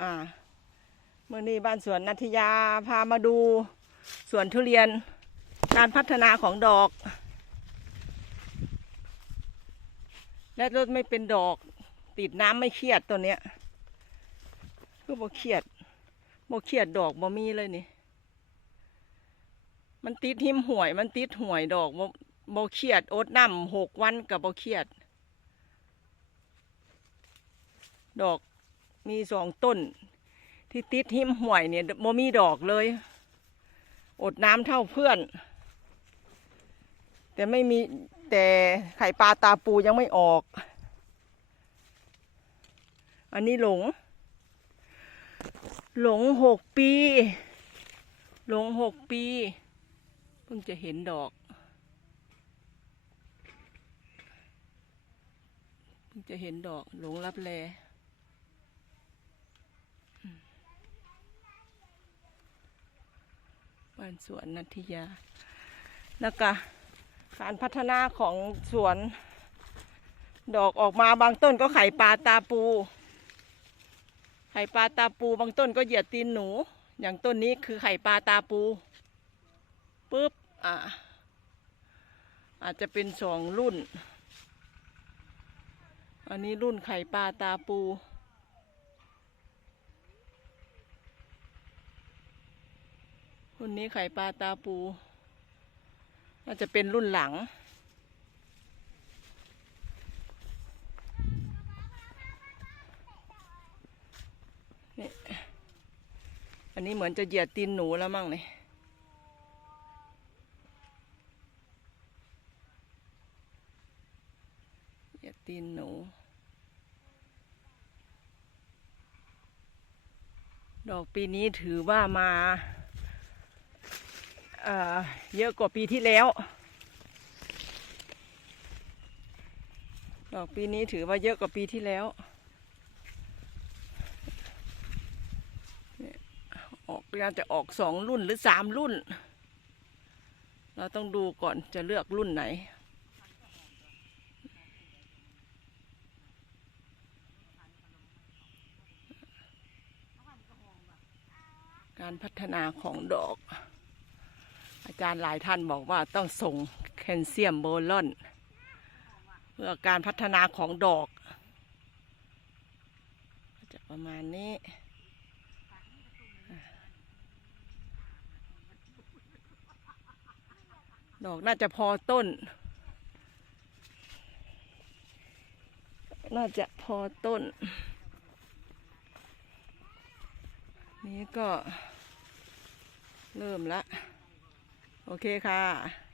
อ่าเมื่อนี้บ้านสวนนัทยาพามาดูสวนทุเรียนการพัฒนาของดอก และรถไม่เป็นดอก ติดน้ำไม่เครียดตัวเนี้ยคือบ่เครียดบ่เครียดดอกบ่มีเลยนี่ มันติดหิมห่วย มันติดห่วยดอกบ่บ่เครียดอดน้ำหกวันกับบ่เครียด ดอก มีสองต้น ที่ติดหิมห่วยเนี่ยบ่มีดอกเลย อดน้ำเท่าเพื่อน แต่ไม่มีแต่ไข่ปลาตาปูยังไม่ออก อันนี้หลง หลงหกปี หลงหกปี เพิ่งจะเห็นดอก เพิ่งจะเห็นดอกหลงรับแล บ้านสวนนัทยา แล้วก็การพัฒนาของสวน ดอกออกมาบางต้นก็ไข่ปลาตาปู ไข่ปลาตาปูบางต้นก็เหยียดตีนหนู อย่างต้นนี้คือไข่ปลาตาปูปุ๊บอะอาจจะเป็นสองรุ่น อันนี้รุ่นไข่ปลาตาปู รุ่นนี้ไข่ปลาตาปูน่าจะเป็นรุ่นหลัง นี่ อันนี้เหมือนจะเหยียดตีนหนูแล้วมั่งเนี่ยเหยียดตีนหนูดอกปีนี้ถือว่ามา เเยอะกว่าปีที่แล้ว ดอกปีนี้ถือว่าเยอะกว่าปีที่แล้ว ออกน่าจะออกสองรุ่นหรือสามรุ่น เราต้องดูก่อนจะเลือกรุ่นไหนการพัฒนาของดอก อาจารย์หลายท่านบอกว่าต้องส่งแคลเซียมโบลอน เพื่อการพัฒนาของดอก จะประมาณนี้ดอกน่าจะพอต้น น่าจะพอต้น นี้ก็เริ่มละ โอเคค่ะ